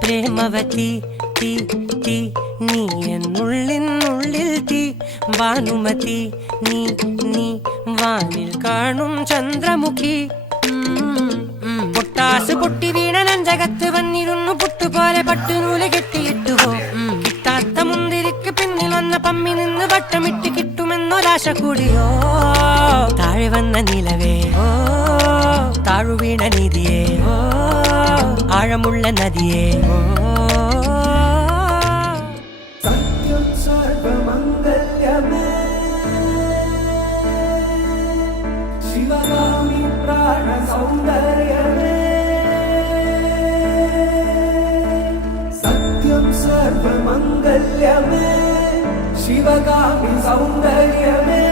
പ്രേമവതി തീ തീ നീ എന്നുള്ളിനുള്ളിൽ തീ ഭാനുമതി നീ നീ വാനിൽ കാണും ചന്ദ്രമുഖി പൊട്ടാസ് പൊട്ടി വീണ നഞ്ചകത്ത് വന്നിരുന്നു പുട്ടുപോലെ പട്ടുനൂല് കെട്ടിയിട്ടുവോ കിട്ടാത്ത മുന്തിരിക്ക് പിന്നിൽ വന്ന പമ്മി നിന്ന് വട്ടമിട്ട് കിട്ടുമെന്നൊരാശ കൂടിയോ താഴെ വന്ന നിലവേ ഓ താഴു വീണ നിധിയേ ഓ ആഴമുള്ള നദിയേ ഓ സത്യം സർവമംഗല്യമേ ശിവഗാമി പ്രാണ സൗന്ദര്യമേ സത്യം സർവമംഗല്യമേ ശിവഗാമി സൗന്ദര്യമേ